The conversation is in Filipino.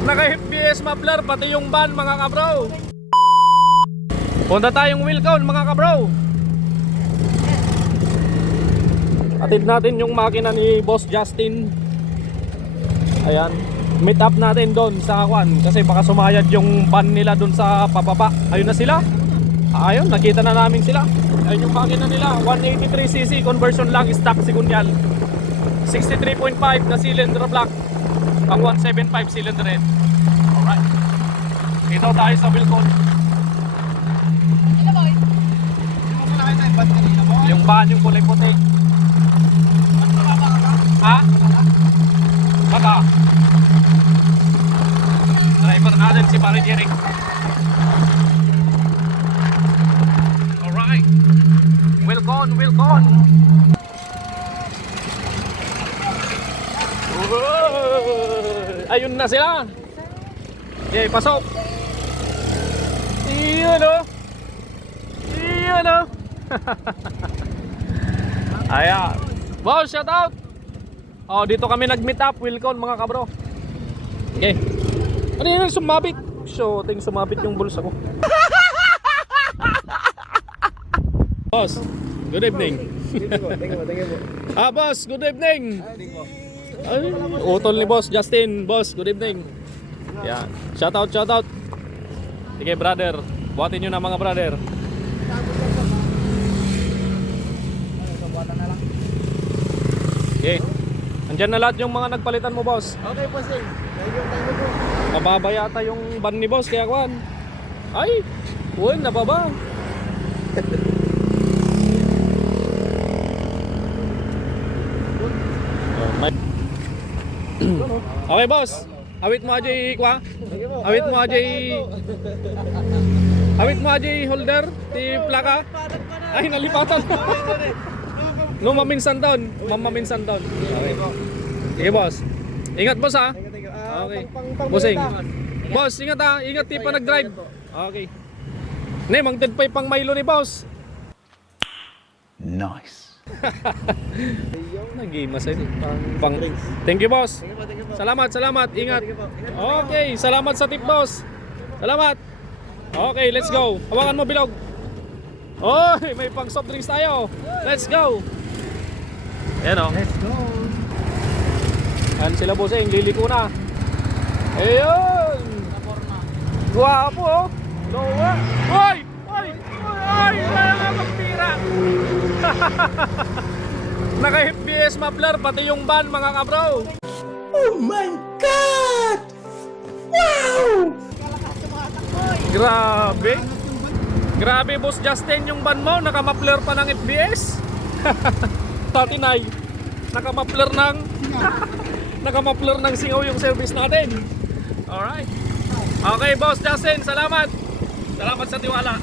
Naka-FPS muffler pati yung van mga kabro. Punta tayong Wilcon mga kabro. Atid natin yung makina ni Boss Justin. Ayan, meet up natin doon sa Kwan kasi baka sumayad yung van nila doon sa pababa. Ayun na sila. Ayun, nakita na namin sila. Ayun yung makina nila, 183cc conversion lang, stock sigunyal. 63.5 na cylinder block, pang 175 cylinder head. Alright, dito tayo sa Wilcon. Yung van yung kulay puti. Ha? Baka driver natin si Pare Jeric. Alright, Wilcon. Ayun na sila. Okay, pasok. Iyon o. Ayan. Boss, shout out. Oh, dito kami nag-meet up, Wilcon mga kabro. Okay. Ano yun, sumabit? Shooting, sumabit yung bulsa ko. Boss, good evening. Thank you po. Boss, good evening. Ay, utol ni Boss Justin. Boss, good evening. Yan. Shout out. Sige brother, buhatin nyo na mga brother. Okay. Andyan na lahat yung mga nagpalitan mo, boss. Okay po, sir. Thank you po. Mababa yata yung van ni boss, kaya Kwan. Ay, uy, nababa. Okay, boss. Awit mo aja kwa. Awit mo aja holder ti plaka. Ay, nalipatan. No, maminsan down. Okay. Sige, boss. Ingat, boss, ha. Okay. Bossing. Boss, ingat, ha. Ingat, di pa nag-drive. Okay. Ne, mangtid pa yung pang Milo ni boss. Nice. Nag-game masay. Pang thank you, boss. Salamat. Ingat. Okay, salamat sa tip, boss. Salamat. Okay, let's go. Hawakan mo bilog. Oy, may pang soft drinks tayo. Let's go. Ayan o. Let's go. Ayan sila, bossing. Liliko na. Ayun. Guwapo, oh. Lowa. Oy! Magpira. Naka-FPS muffler pati yung van mga kabro. Oh my God! Wow! Grabe, Boss Justin, yung van mo naka-muffler pa ng FPS. Tatinay, naka-muffler ng singaw yung service natin. Alright. Okay, Boss Justin, salamat sa tiwala.